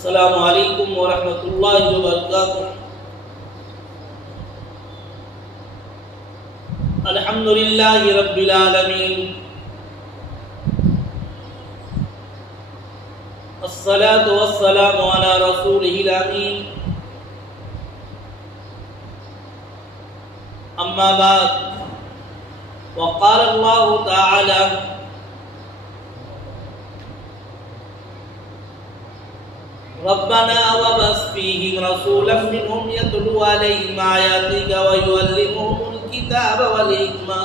السلام علیکم ورحمۃ اللہ وبرکاتہ۔ الحمد للہ رب العالمین، الصلاۃ والسلام علی رسولہ الامین، اما بعد، وقال اللہ تعالی: ربنا وابعث فيهم رسولا منهم يتلو عليهم آياتك ويعلمهم الكتاب والحكمة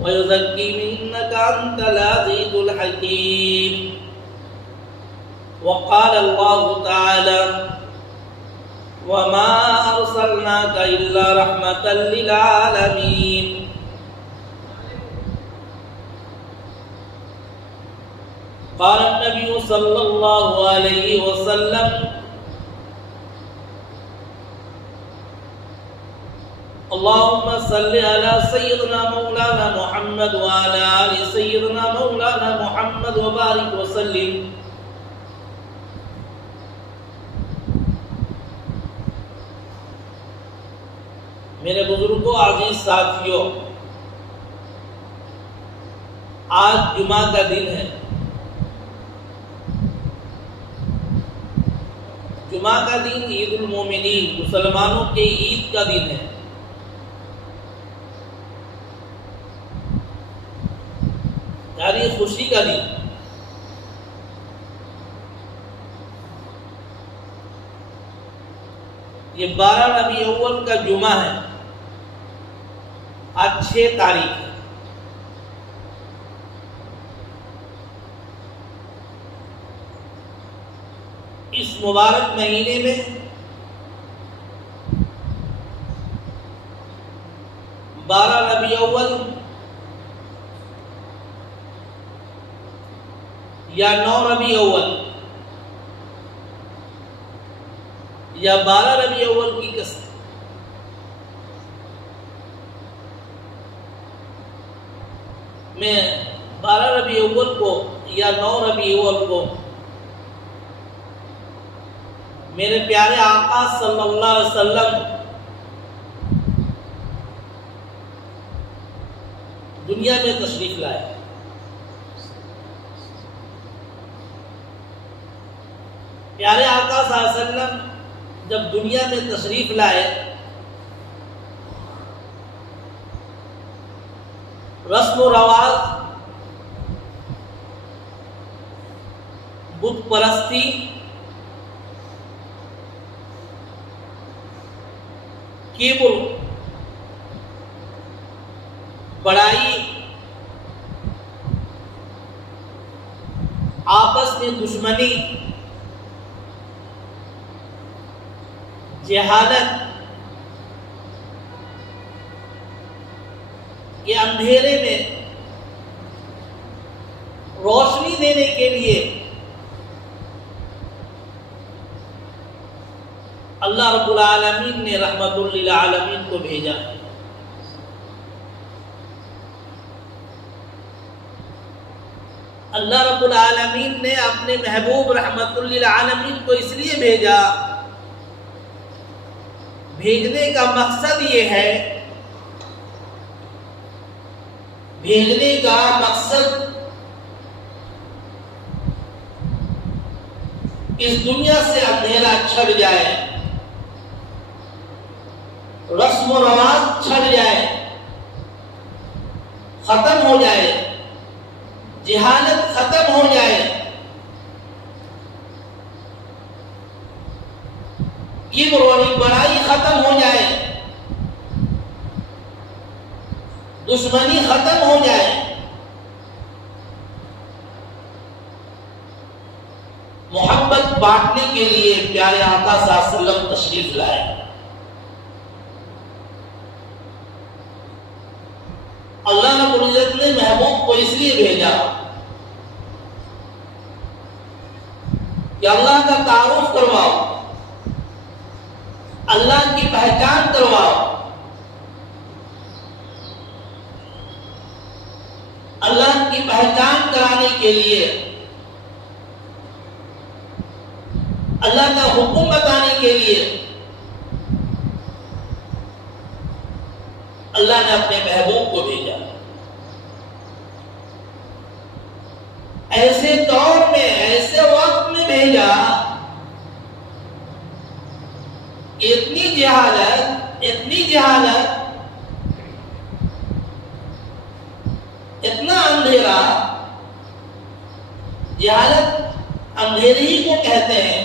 ويزكيهم إنك أنت العزيز الحكيم. وقال الله تعالى: وما أرسلناك إلا رحمة للعالمين. قال النبي صلى الله عليه وسلم: اللهم صل على سيدنا مولانا محمد وعلى آل سيدنا مولانا محمد وبارك وسلم. میرے بزرگوں، عزیز ساتھیوں، آج جمعہ کا دن ہے۔ جمعہ کا دن عید المومنین، مسلمانوں کے عید کا دن ہے۔ یعنی خوشی کا دن۔ یہ 12 ربیع الاول کا جمعہ ہے۔ آج 6 تاریخ ہے۔ اس مبارک مہینے میں بارہ ربیع الاول یا 9 ربیع الاول یا 12 ربیع الاول کی قسم میں 12 ربیع الاول کو یا 9 ربیع الاول کو میرے پیارے آقا صلی اللہ علیہ وسلم دنیا میں تشریف لائے۔ پیارے آقا صلی اللہ علیہ وسلم جب دنیا میں تشریف لائے، رسم و رواج، بت پرستی، کبر، بڑائی، آپس میں دشمنی، جہالت، یہ اندھیرے میں روشنی دینے کے لیے اللہ رب العالمین نے رحمت للعالمین کو بھیجا۔ اللہ رب العالمین نے اپنے محبوب رحمت للعالمین کو اس لیے بھیجا، بھیجنے کا مقصد یہ ہے، بھیجنے کا مقصد اس دنیا سے اندھیرا چھٹ جائے، رسم و رواج چھٹ جائے، ختم ہو جائے، جہالت ختم ہو جائے، کبر اور بڑائی ختم ہو جائے، دشمنی ختم ہو جائے، محبت بانٹنے کے لیے پیارے آقا صلی اللہ علیہ وسلم تشریف لائے۔ اللہ رب العزت نے محبوب کو اس لیے بھیجا کہ اللہ کا تعارف کرواؤ، اللہ کی پہچان کرواؤ، اللہ کی پہچان کرانے کے لیے اللہ کا حکم بتانے کے لیے اللہ نے اپنے محبوب کو بھیجا. ایسے دور میں ایسے وقت میں بھیجا اتنی جہالت اتنا اندھیرا. جہالت اندھیرے ہی کو کہتے ہیں.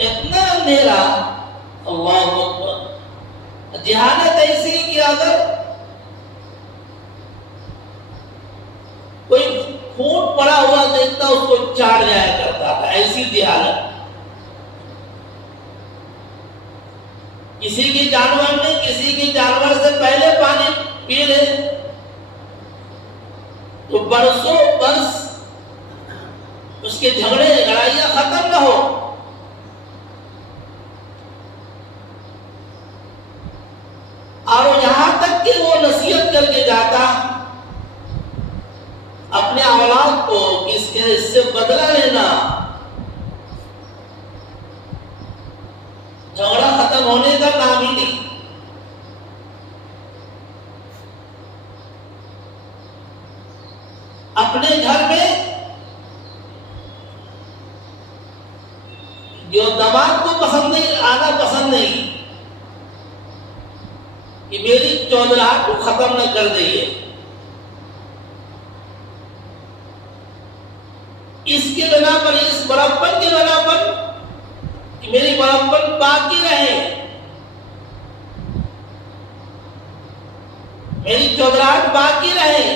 اتنا اندھیرا. اللہ اکبر. جہالت ایسی کہ اگر کوئی خون پڑا ہوا دیکھتا اس کو چاڑ جایا کرتا تھا. ایسی جہالت. کسی کی جانور سے پہلے پانی پی لے تو برسوں برس اس کے جھگڑے لڑائیاں ختم نہ ہو. اور یہاں تک کہ وہ نصیحت کر کے جاتا اپنے اولاد کو کہ اس سے بدلہ لینا. جھگڑا ختم ہونے کا نام ہی نہیں. اپنے گھر میں جو دماد کو آنا پسند نہیں کہ میری چودراہٹ کو ختم نہ کر دئیے. اس کے بنا پر, اس بڑپن کے بنا پر کہ میری بڑپن باقی رہے, میری چودراہٹ باقی رہے,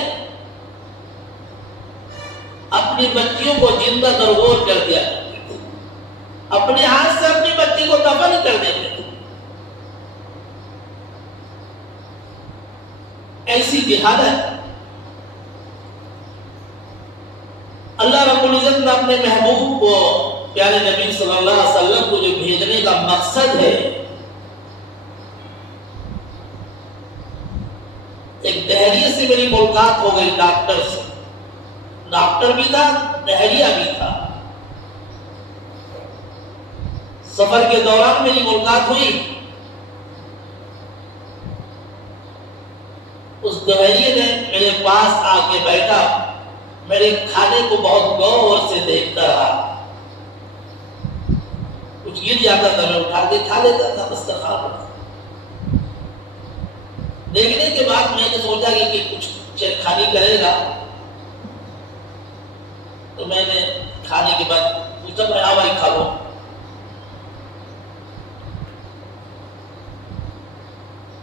اپنی بچیوں کو زندہ درگور کر دیا. اپنے ہاتھ سے اپنی بچی کو دفن کر دیتے. ایسی جہالت. اللہ رب العزت نے اپنے محبوب کو, پیارے نبی صلی اللہ علیہ وسلم کو جو بھیجنے کا مقصد ہے, ایک دہریے سے میری ملاقات ہو گئی ڈاکٹر سے. ڈاکٹر بھی تھا, دہریہ بھی تھا. سفر کے دوران میری ملاقات ہوئی. اس دہریے نے میرے پاس آ کے بیٹھا, میرے کھانے کو بہت غور سے دیکھتا رہا. کچھ گر جاتا تھا میں اٹھا کے کھا لیتا تھا دسترخوان پر. دیکھنے کے بعد میں نے سوچا کہ کچھ چھیڑخانی کرے گا, تو میں نے کھانے کے بعد پوچھا میں ہاں بھائی کھا لو.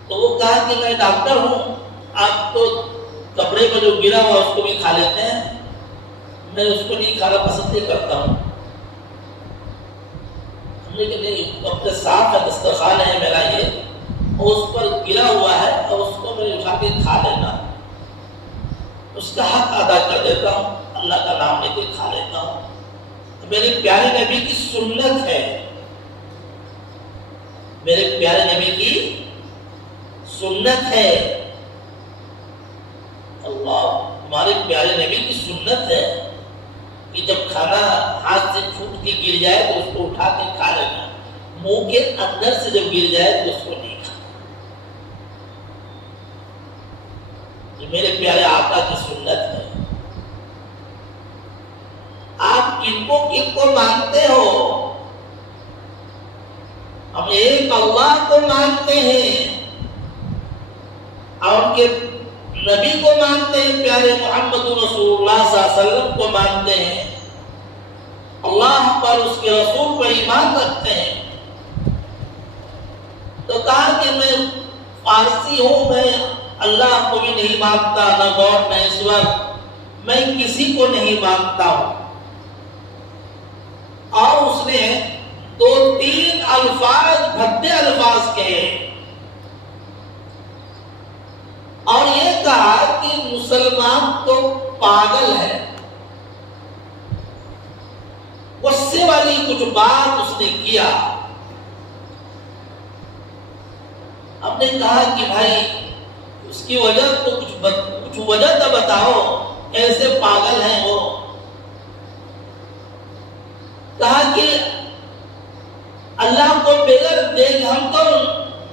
تو وہ کہا کہ میں ڈاکٹر ہوں, آپ تو کپڑے پر جو گرا ہوا اس کو بھی کھا لیتے ہیں, میں اس کو نہیں کھانا پسند نہیں کرتا ہوں. ہم نے کہا نہیں, کپڑے صاف ہے, دسترخوان ہے میرا یہ, اور اس پر گرا ہوا ہے اور اس کو میں اٹھا کے کھا لینا, اس کا حق ادا کر دیتا ہوں, اللہ کا نام لے کے کھا لیتا ہوں. میرے پیارے نبی کی سنت ہے, میرے پیارے نبی کی سنت ہے. اللہ, ہمارے پیارے نبی کی سنت ہے کہ جب کھانا ہاتھ سے چھوٹ کے گر جائے تو اس کو اٹھا کے کھا لینا, منہ کے اندر سے جب گر جائے تو اس کو نہیں کھانا. یہ میرے پیارے آقا کی سنت ہے. آپ کن کو مانتے ہو؟ ہم ایک اللہ کو مانتے ہیں اور ان کے نبی کو مانتے ہیں, پیارے محمد رسول اللہ صلی اللہ علیہ وسلم کو مانتے ہیں, اللہ پر, اس کے رسول پر ایمان رکھتے ہیں. تو کہا کہ میں فارسی ہوں, میں اللہ کو بھی نہیں مانتا, نہ گاڈ نہ ایشور, میں کسی کو نہیں مانتا ہوں. اور اس نے 2-3 الفاظ, بھدے الفاظ کہے, اور یہ کہا کہ مسلمان تو پاگل ہے. غصے والی کچھ بات اس نے کیا. ہم نے کہا کہ بھائی اس کی وجہ تو کچھ وجہ تو بتاؤ, ایسے پاگل ہیں وہ. کہ اللہ کو بغیر دیکھ ہم تو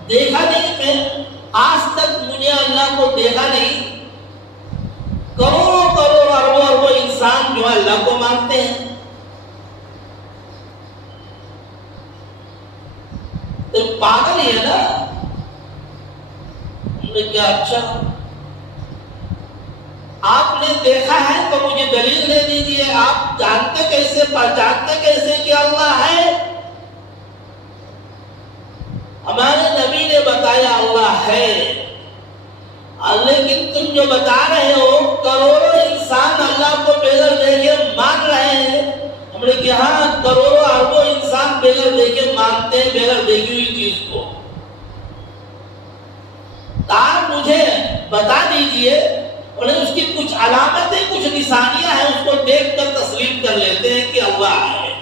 دیکھا نہیں، میں آج تک مجھے اللہ کو دیکھا نہیں، کروڑوں کروڑ اربوں اربوں انسان جو اللہ کو مانتے ہیں، تو پاگل ہی ہے نا۔ ہم نے کیا اچھا آپ نے دیکھا ہے تو مجھے دلیل دے دیجئے، آپ جانتے کیسے، پہچانتے کیسے کہ اللہ ہے؟ ہمارے نبی نے بتایا اللہ ہے، لیکن تم جو بتا رہے ہو کروڑوں انسان اللہ کو بغیر دیکھے مان رہے ہیں۔ ہم نے کہا کروڑوں اربوں انسان بغیر دیکھے مانتے ہیں بغیر دیکھی ہوئی چیز کو، آپ مجھے بتا دیجئے، انہیں اس کی کچھ علامتیں کچھ نشانیاں ہیں، اس کو دیکھ کر تسلیم کر لیتے ہیں کہ اللہ ہے۔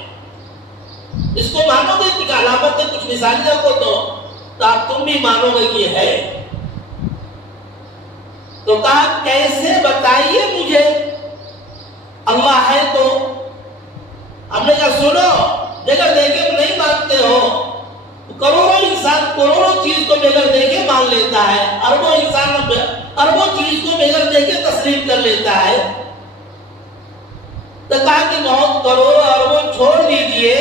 اس کو مانو گے کچھ علامتیں کچھ نشانیاں کو تو آپ تم بھی مانو گے کہ ہے۔ تو کہا کیسے بتائیے مجھے اللہ ہے تو؟ ہم نے کہا سنو، بغیر دیکھے نہیں مانتے ہو، کروڑوں انسان کروڑوں چیز کو بغیر دیکھے مان لیتا ہے، اربوں انسان اربوں چیز کو بغیر دیکھے تسلیم کر لیتا ہے۔ تو کہا کہ بہت کروڑوں اربوں چھوڑ دیجئے،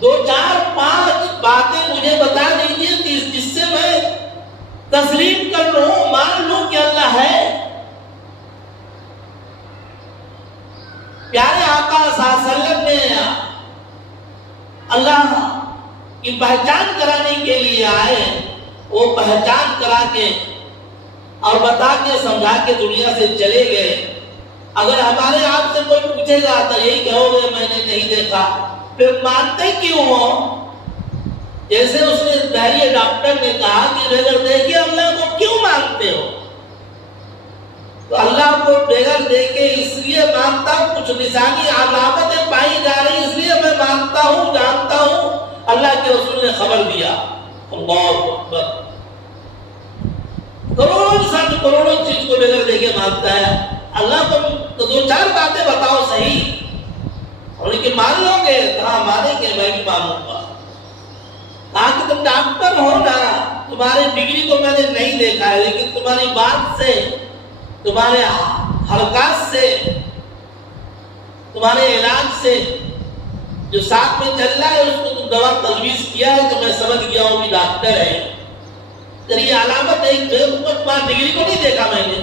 دو چار پانچ باتیں مجھے بتا دیجئے جس سے میں تسلیم کر لوں، مان لوں کہ اللہ ہے۔ پیارے آقا صلی اللہ علیہ وسلم نے اللہ کی پہچان کرانے کے لیے آئے، وہ پہچان کرا کے اور بتا کے سمجھا کے دنیا سے چلے گئے۔ اگر ہمارے آپ سے کوئی پوچھے گا تو یہی کہو گے میں نے نہیں دیکھا، پھر مانتے کیوں ہو؟ جیسے اس نے بحری ڈاکٹر نے کہا کہ بغیر دیکھے اللہ کو کیوں مانتے ہو؟ تو اللہ کو بغیر دیکھے اس لیے مانتا ہوں، کچھ نشانی علامتیں پائی جا رہی اس لیے میں مانتا ہوں، جانتا ہوں۔ اللہ کے رسول نے خبر دیا، اللہ اکبر، کروڑوں انسان کروڑوں چیز کو بغیر دیکھے مانتا ہے، اللہ کو تو دو چار باتیں بتاؤ صحیح، اور لیکن مان لو گے؟ کہاں مانیں گے، میں بھی مانوں گا۔ کہا کہ تم ڈاکٹر ہو نا، تمہاری ڈگری کو میں نے نہیں دیکھا ہے، لیکن تمہاری بات سے، تمہارے حرکات سے، تمہارے علاج سے جو ساتھ میں چل رہا ہے اس کو تم دوا تجویز کیا ہے تو میں سمجھ گیا ہوں کہ ڈاکٹر ہے۔ یہ علامت ہے، تمہاری ڈگری کو نہیں دیکھا میں نے،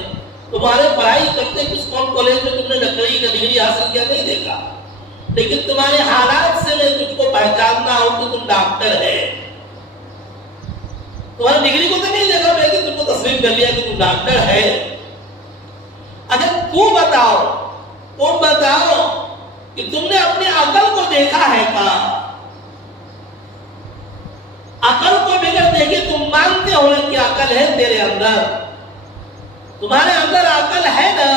تمہارے پڑھائی کرتے کس کون کالج میں تم نے ڈاکٹری کا ڈگری حاصل کیا نہیں دیکھا، لیکن تمہارے حالات سے میں تجھ کو پہچانتا ہوں کہ تم ڈاکٹر ہے۔ تمہاری ڈگری کو تو نہیں دیکھا میں کہ تم کو تسلیم کر لیا کہ تم ڈاکٹر ہے۔ اگر تم بتاؤ کہ تم نے اپنی عقل کو دیکھا ہے کہاں؟ عقل کو بغیر دیکھے تم مانتے ہو کہ عقل ہے تیرے اندر، تمہارے اندر عقل ہے نا،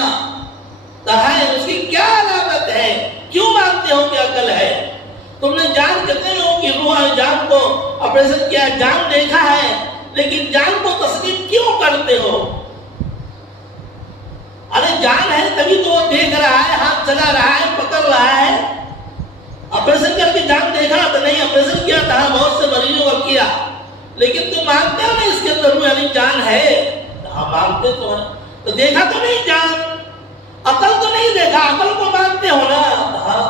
تو ہے اس کی کیا علامت ہے؟ کیوں مانتے ہو کہ عقل ہے؟ تم نے جان کتنے لوگوں کی روح جان کو آپریشن کیا، جان دیکھا ہے، لیکن جان کو تسلیم کیوں کرتے ہو؟ ارے جان ہے تبھی تو وہ دیکھ رہا ہے، ہاتھ چلا رہا ہے، پکڑ رہا ہے۔ آپریشن کر کے جان دیکھا تو نہیں، آپریشن کیا تھا بہت سے مریضوں کا کیا، لیکن تم مانتے ہو نا اس کے اندر روح یعنی جان ہے؟ ہاں مانتے تو ہیں، تو دیکھا تو نہیں جان، عقل تو نہیں دیکھا، عقل کو مانتے ہو نا؟ ہاں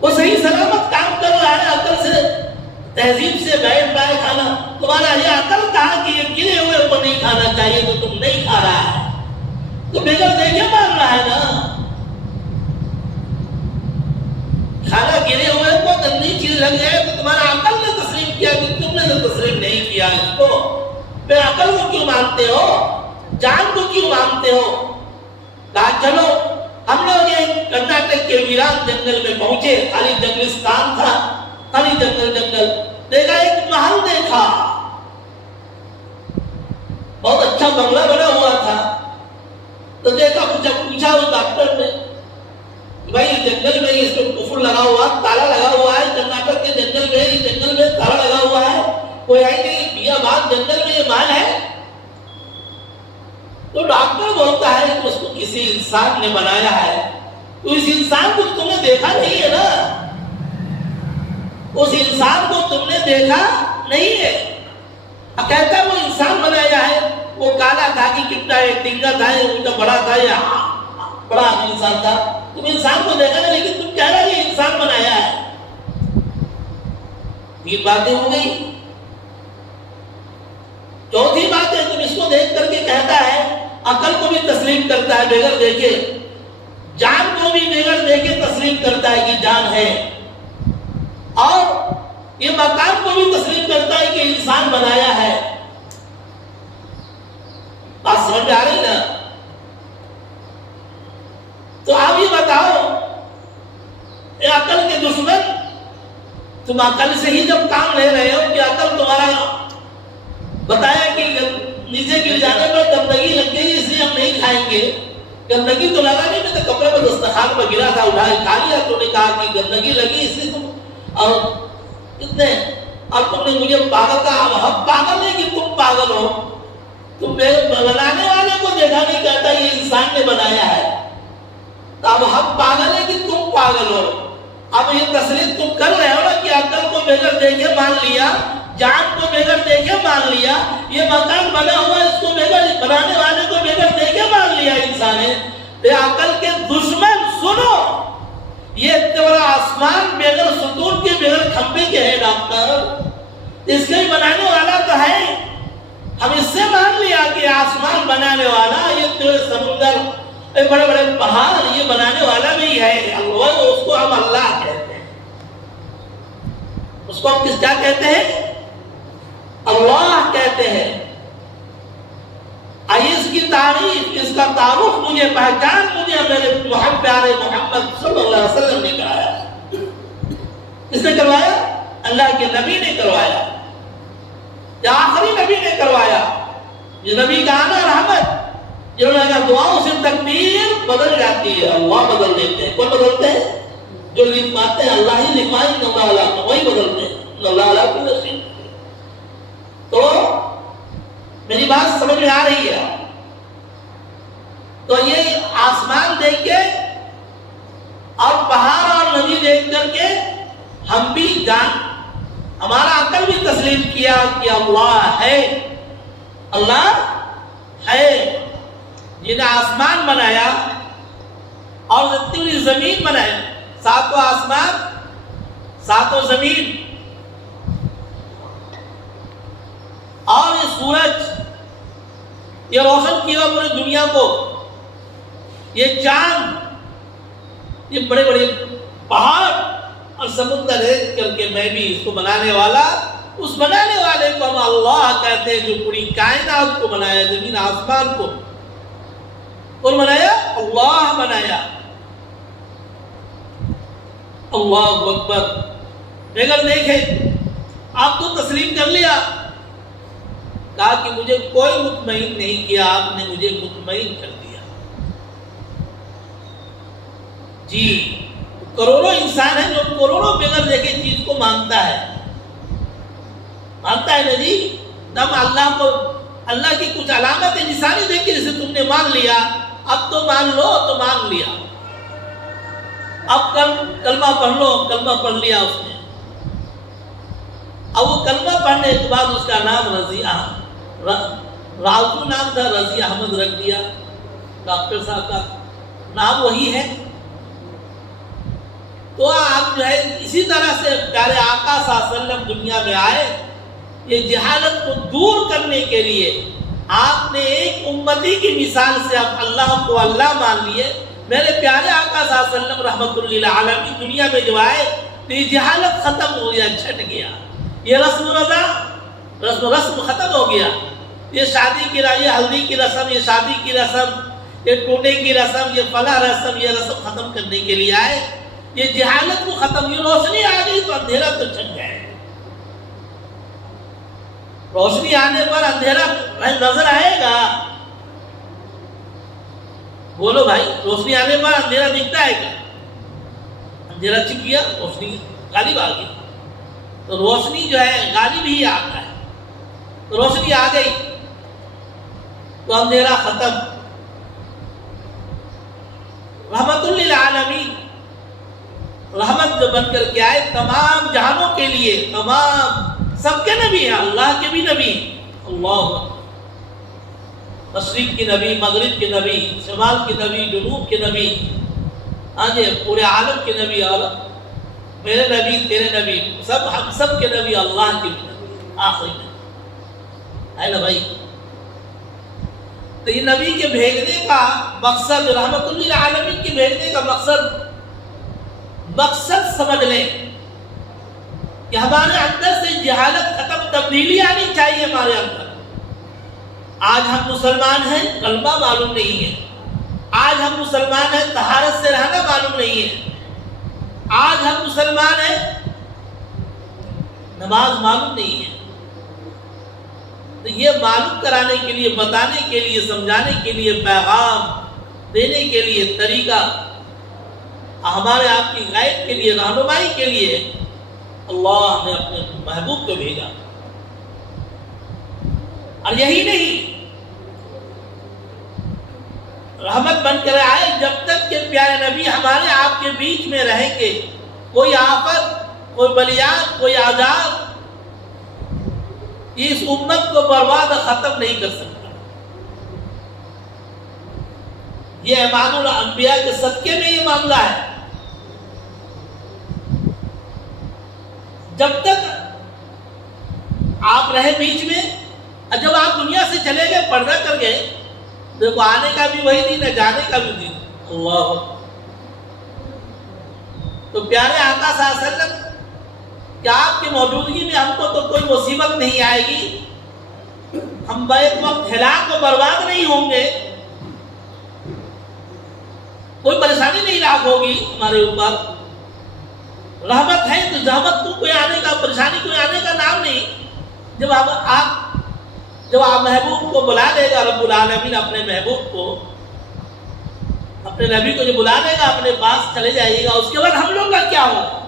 وہ صحیح سلامت کام کر رہا ہے، عقل سے تہذیب سے بیٹھ رہا ہے کھانا، تمہارا یہ عقل کہا کہ یہ گرے ہوئے کو نہیں کھانا چاہیے تو تم نہیں کھا رہا ہے، تو بغیر دیکھے مان رہا ہے نا۔ کھانا گرے ہوئے کو گندی چیز لگ جائے تو تمہارا عقل نے تسلیم کیا کہ تم نے تو تسلیم نہیں کیا اس کو، پھر عقل کو کیوں مانتے ہو؟ جان کو کیوں مانتے ہو؟ کہا چلو ہم لوگ یہ کرناٹک کے ویران جنگل میں پہنچے، خالی جنگلستان تھا، خالی جنگل، دیکھا ایک محل دیکھا، بہت اچھا بنگلہ بنا ہوا تھا، تو دیکھا پوچھا اس ڈاکٹر نے بھائی جنگل میں اس میں کفر لگا ہوا، تالا لگا ہوا ہے، کرناٹک کے جنگل میں تالا لگا ہوا ہے، کوئی آئی نہیں بیابان جنگل میں یہ محل ہے؟ تو ڈاکٹر بولتا ہے کہ اس کو کسی انسان نے بنایا ہے، تو اس انسان کو تم نے دیکھا نہیں ہے نا، اس انسان کو تم نے دیکھا نہیں ہے. کہتا ہے وہ انسان بنایا ہے، وہ کالا تھا کہ کتنا ہے، ٹنگا تھا، ان کا بڑا تھا یا بڑا انسان تھا. تم انسان کو دیکھا نا، لیکن تم کہہ رہے یہ انسان بنایا ہے. یہ باتیں ہو گئی. چوتھی بات ہے، تم اس کو دیکھ کر کے کہتا ہے، عقل کو بھی تسلیم کرتا ہے بغیر دیکھے، جان کو بھی بغیر دیکھے تسلیم کرتا ہے کہ جان ہے، اور یہ مکان کو بھی تسلیم کرتا ہے کہ انسان بنایا ہے. بات سمجھ میں آ رہی نا؟ تو آپ یہ بتاؤ، اے عقل کے دشمن، تم عقل سے ہی جب کام لے رہے ہو کہ عقل تمہارا بتایا کہ نیچے گر جانے پر گندگی لگ گئی اس لیے ہم نہیں کھائیں گے. گندگی تو لگا نہیں، میں تو کپڑے پر دسترخوان پر گرا تھا، اٹھا کے کھا لیا. تو نے کہا کہ گندگی لگی اس لیے تم، اور کتنے، اور تم نے مجھے پاگل کہا. ہم پاگل نہیں کہ تم پاگل ہو، تم بنانے والے کو دیکھا نہیں، کہتا یہ انسان نے بنایا ہے. تو اب ہم پاگل ہیں کہ تم پاگل ہو. اب یہ تسلیم تم کر رہے ہو نا کہ عقل کو بغیر دیکھے مان لیا، جان کو بغیر دیکھے مان لیا، یہ مکان بنا ہوا اس کو بغیر، بنانے والے کو بغیر دیکھے مان لیا انسان ہے. عقل کے دشمن سنو، یہ تمہارا آسمان بغیر ستون کے، بغیر کھمبے کے ہے ڈاکٹر، اس کے بنانے والا تو ہے. ہم اس سے مان لیا کہ آسمان بنانے والا، یہ تیرے سمندر، بڑے بڑے پہاڑ، یہ بنانے والا بھی ہے. اللہ، اس کو ہم اللہ کہتے ہیں. اس کو ہم کیا کہتے ہیں؟ اللہ کہتے ہیں. اس کی تعریف، اس کا تعارف مجھے، پہچان مجھے میرے پیارے محمد صلی اللہ علیہ وسلم نے کرایا. کس نے کروایا؟ اللہ کے نبی نے کروایا. یا آخری نبی نے کروایا. یہ نبی کا آنا رحمت، جنہوں نے کہا دعاؤں سے تقدیر بدل جاتی ہے، اللہ بدل دیتے ہیں. کون بدلتے ہیں؟ جو لکھواتے ہیں، اللہ ہی لکھوائیں، اللہ علیہ وہی بدلتے ہیں، اللہ علیہ کی نصیب. تو میری بات سمجھ میں آ رہی ہے؟ تو یہ آسمان دیکھ کے اور پہاڑ اور ندی دیکھ کر کے ہم بھی جان، ہمارا عقل بھی تسلیم کیا کہ اللہ ہے. اللہ ہے جنہیں آسمان بنایا اور اتنی زمین بنایا، ساتوں آسمان، ساتوں زمین، اور یہ سورج یہ روشن کیا پوری دنیا کو، یہ چاند، یہ بڑے بڑے پہاڑ اور سمندر ہے کر کے میں بھی اس کو بنانے والا، اس بنانے والے کو ہم اللہ کہتے ہیں، جو پوری کائنات کو بنایا، زمین آسمان کو. کون بنایا؟ اللہ بنایا. اللہ اکبر. بغیر دیکھے آپ تو تسلیم کر لیا، کہا کہ مجھے کوئی مطمئن نہیں کیا، آپ نے مجھے مطمئن کر دیا. جی، کروڑوں انسان ہیں جو کروڑوں بغیر دیکھے چیز کو مانتا ہے، مانتا ہے نا جی. تم اللہ کو، اللہ کی کچھ علامت نشانی دیکھ کے جسے تم نے مان لیا، اب تو مان لو، تو مان لیا. اب کلمہ پڑھ لو، کلمہ پڑھ لیا اس نے. اب وہ کلمہ پڑھنے کے بعد اس کا نام رضی راؤ نام تھا، رضی احمد رکھ دیا. ڈاکٹر صاحب کا نام وہی ہے. تو آپ جو ہے اسی طرح سے پیارے آقا صلی اللہ علیہ وسلم دنیا میں آئے، یہ جہالت کو دور کرنے کے لیے. آپ نے ایک امتی کی مثال سے آپ اللہ کو اللہ مان لیے. میرے پیارے آقا صلی اللہ علیہ وسلم رحمت للعالمین دنیا میں جو آئے تو یہ جہالت ختم ہو گیا، چھٹ گیا. یہ رسم رسم ختم ہو گیا. یہ شادی کی رسم، یہ ہلدی کی رسم، یہ شادی کی رسم، یہ ٹوٹے کی رسم، یہ فلاں رسم، یہ رسم ختم کرنے کے لیے آئے. یہ جہالت کو ختم، یہ روشنی آ گئی تو اندھیرا تو چھٹ گیا. روشنی آنے پر اندھیرا نظر آئے گا؟ بولو بھائی، روشنی آنے پر اندھیرا دکھتا ہے کیا؟ اندھیرا چھپ گیا، روشنی غالب آ گئی. تو روشنی جو ہے غالب ہی آتا ہے. تو روشنی آ گئی تو اندھیرا ختم. رحمت للعالمین، رحمت جو بن کر کے آئے تمام جہانوں کے لیے، تمام سب کے نبی ہیں، اللہ کے بھی نبی، اللہ مشرق کی نبی، مغرب کے نبی، شمال کے نبی، جنوب کے نبی، ہاں جی پورے عالم کے نبی، اور میرے نبی تیرے نبی سب، ہم سب کے نبی اللہ کے بھی نبی آخری نبی ہے نا بھائی۔ تو یہ نبی کے بھیجنے کا مقصد، رحمت للعالمین کے بھیجنے کا مقصد سمجھ لیں کہ ہمارے اندر سے جہالت ختم، تبدیلی آنی چاہیے ہمارے اندر۔ آج ہم مسلمان ہیں، کلمہ معلوم نہیں ہے، آج ہم مسلمان ہیں، طہارت سے رہنا معلوم نہیں ہے، آج ہم مسلمان ہیں، نماز معلوم نہیں ہے۔ تو یہ معلوم کرانے کے لیے، بتانے کے لیے، سمجھانے کے لیے، پیغام دینے کے لیے، طریقہ ہمارے آپ کی غائب کے لیے، رہنمائی کے لیے اللہ نے اپنے محبوب کو بھیجا۔ اور یہی نہیں، رحمت بن کر آئے جب تک کہ پیارے نبی ہمارے آپ کے بیچ میں رہیں گے، کوئی آفت، کوئی بلیات، کوئی عذاب اس امت کو برباد ختم نہیں کر سکتا۔ یہ امام الانبیاء کے صدقے میں یہ معاملہ ہے۔ جب تک آپ رہے بیچ میں، اور جب آپ دنیا سے چلے گئے، پردہ کر گئے، دیکھو آنے کا بھی وہی دن ہے، جانے کا بھی دن، اللہ۔ تو پیارے آقا صلی اللہ علیہ وسلم کہ آپ کی موجودگی میں ہم کو تو کوئی مصیبت نہیں آئے گی، ہم بیک وقت ہلاک و برباد نہیں ہوں گے، کوئی پریشانی نہیں لاحق ہوگی ہمارے اوپر۔ رحمت ہے تو زحمت کو کوئی آنے کا، پریشانی کوئی آنے کا نام نہیں۔ جب آپ محبوب کو بلا لے گا رب العالمین، اپنے محبوب کو، اپنے نبی کو جو بلا لے گا اپنے پاس، چلے جائے گا، اس کے بعد ہم لوگ کا کیا ہوگا؟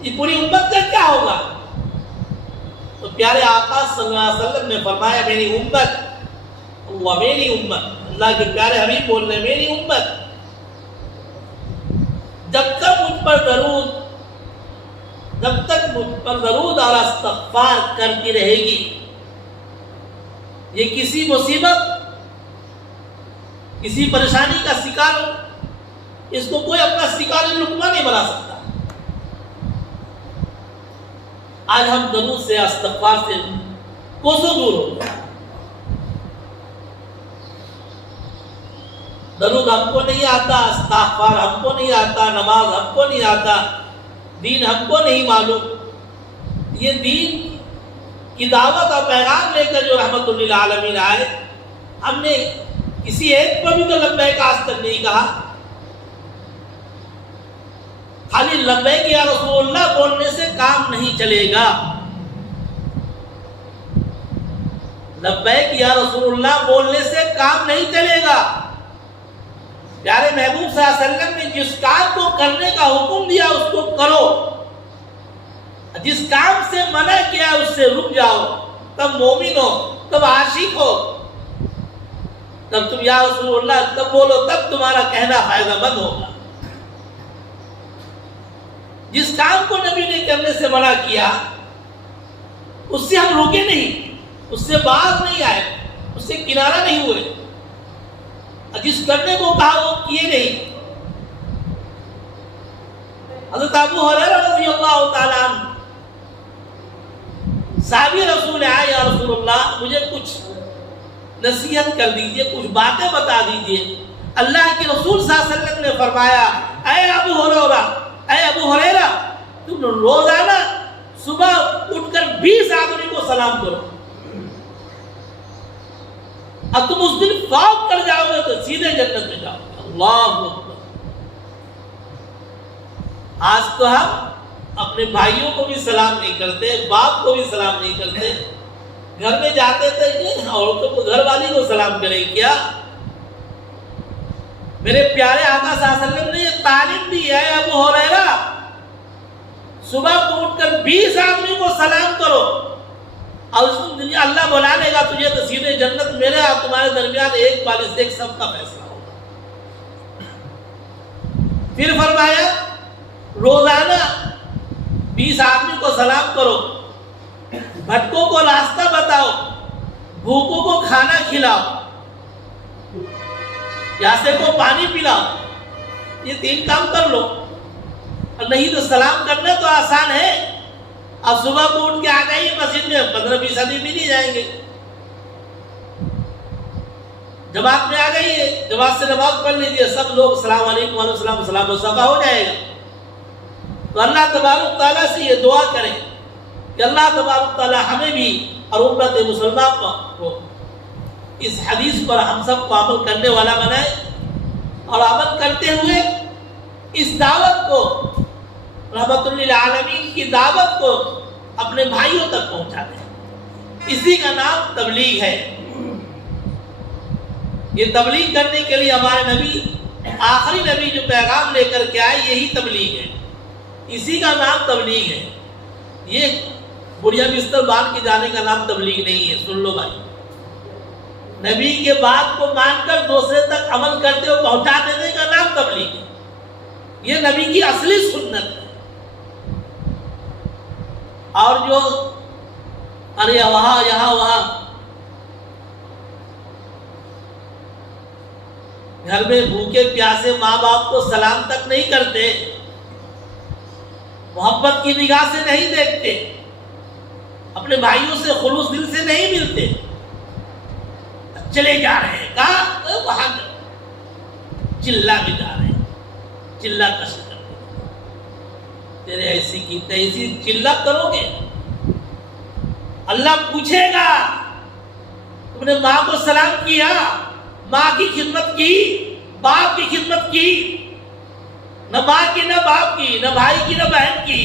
یہ پوری امت کا کیا ہوگا؟ تو پیارے آقا صلی اللہ علیہ وسلم نے فرمایا میری امت، اللہ میری امت، اللہ کے پیارے حبیب بول رہے میری امت جب تک مجھ پر درود اور استغفار کرتی رہے گی، یہ کسی مصیبت، کسی پریشانی کا شکار، اس کو کوئی اپنا شکار لقمہ نہیں بنا سکتا۔ آج ہم درود سے، استغفار سے کوسوں دور ہو گئے۔ درود ہم کو نہیں آتا، استغفار ہم کو نہیں آتا، نماز ہم کو نہیں آتا، دین ہم کو نہیں معلوم۔ یہ دین کی دعوت اور پیغام لے کر جو رحمت للعالمین آئے، ہم نے کسی ایک پر بھی تو لبیک آج تک نہیں کہا۔ خالی لبیک یا رسول اللہ بولنے سے کام نہیں چلے گا، لبیک یا رسول اللہ بولنے سے کام نہیں چلے گا۔ پیارے محبوب صلی اللہ علیہ وسلم نے جس کام کو کرنے کا حکم دیا اس کو کرو، جس کام سے منع کیا اس سے رک جاؤ، تب مومن ہو، تب عاشق ہو، تب تم یا رسول اللہ تب بولو، تب تمہارا کہنا فائدہ مند ہوگا۔ جس کام کو نبی نے کرنے سے منع کیا اس سے ہم رکے نہیں، اس سے باز نہیں آئے، اس سے کنارہ نہیں ہوئے، جس کرنے کو کہا وہ کیے نہیں۔ حضرت ابو ہریرہ رضی اللہ تعالیٰ عنہ صحابی رسول آئے، یا رسول اللہ مجھے کچھ نصیحت کر دیجئے، کچھ باتیں بتا دیجئے۔ اللہ کے رسول صلی اللہ علیہ وسلم نے فرمایا اے ابو ہریرہ تم روزانہ صبح اٹھ کر 20 آدمی کو سلام کرو، اب تم اس دن فوت کر جاؤ گے تو سیدھے جنت میں جاؤ گے۔ اللہ اکبر۔ آج تو ہم اپنے بھائیوں کو بھی سلام نہیں کرتے، باپ کو بھی سلام نہیں کرتے، گھر میں جاتے تھے عورتوں کو، گھر والی کو سلام کریں کیا؟ میرے پیارے آقا صلی اللہ علیہ وسلم نے یہ تعلیم دی ہے ابو ہریرہ صبح کو اٹھ کر 20 آدمی کو سلام کرو، اور اس دن اللہ بلا لے گا تجھے تو سیدھے جنت، میرے اور تمہارے درمیان ایک بالش ایک سب کا فیصلہ ہوگا۔ پھر فرمایا روزانہ 20 آدمی کو سلام کرو، بھٹکوں کو راستہ بتاؤ، بھوکوں کو کھانا کھلاؤ، پیاسے کو پانی پلاؤ، یہ 3 کام کر لو۔ اور نہیں تو سلام کرنا تو آسان ہے، اب صبح کو اٹھ کے آ جائیے مسجد میں، 15-20 آدمی بھی نہیں جائیں گے، جماعت میں آ جائیے، جماعت سے نماز پڑھ لیجیے، سب لوگ السلام علیکم وعلیکم السلام سلام صفا ہو جائے گا۔ تو اللہ تبارک تعالیٰ سے یہ دعا کریں کہ اللہ تبارک تعالیٰ ہمیں بھی اور امت مسلمان کو اس حدیث پر ہم سب کو عمل کرنے والا بنائے، اور عمل کرتے ہوئے اس دعوت کو، رحمت للعالمین کی دعوت کو اپنے بھائیوں تک پہنچا دیں۔ اسی کا نام تبلیغ ہے۔ یہ تبلیغ کرنے کے لیے ہمارے نبی، آخری نبی جو پیغام لے کر کے آئے، یہی تبلیغ ہے، اسی کا نام تبلیغ ہے۔ یہ بڑھیا بستر باندھ کے جانے کا نام تبلیغ نہیں ہے، سن لو بھائی۔ نبی کے بات کو مان کر دوسرے تک عمل کرتے ہوئے پہنچا دینے کا نام تبلیغ ہے۔ یہ نبی کی اصلی سنت ہے۔ اور جو ارے وہاں یہاں وہاں گھر میں بھوکے پیاسے ماں باپ کو سلام تک نہیں کرتے، محبت کی نگاہ سے نہیں دیکھتے، اپنے بھائیوں سے خلوص دل سے نہیں ملتے، چلے جا رہے ہیں کہاں؟ وہاں چلا بھی جا رہے ہیں، چلا کشی کرتے تیرے ایسی کی تیسی چلا کرو گے، اللہ پوچھے گا تم نے ماں کو سلام کیا، ماں کی خدمت کی، باپ کی خدمت کی، نہ ماں کی نہ باپ کی، نہ بھائی کی نہ بہن کی،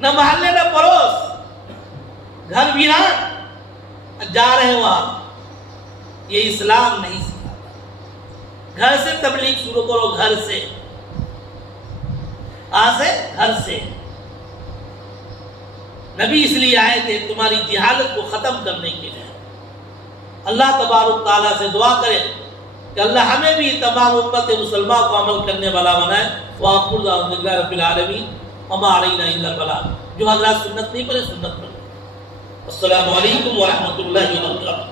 نہ محلے نہ پڑوس، گھر ویران، جا رہے ہیں وہاں۔ یہ اسلام نہیں سکھاتا۔ گھر سے تبلیغ شروع کرو، گھر سے، گھر سے۔ نبی اس لیے آئے تھے تمہاری جہالت کو ختم کرنے کے لیے۔ اللہ تبارک تعالیٰ سے دعا کرے کہ اللہ ہمیں بھی تمام امت مسلمان کو عمل کرنے والا بنائے۔ وآخر دعوانا رب العالمین وما علینا الا البلاغ۔ جو حضرات سنت نہیں پڑھے سنت پڑھیں۔ السلام علیکم ورحمۃ اللہ وبرکاتہ۔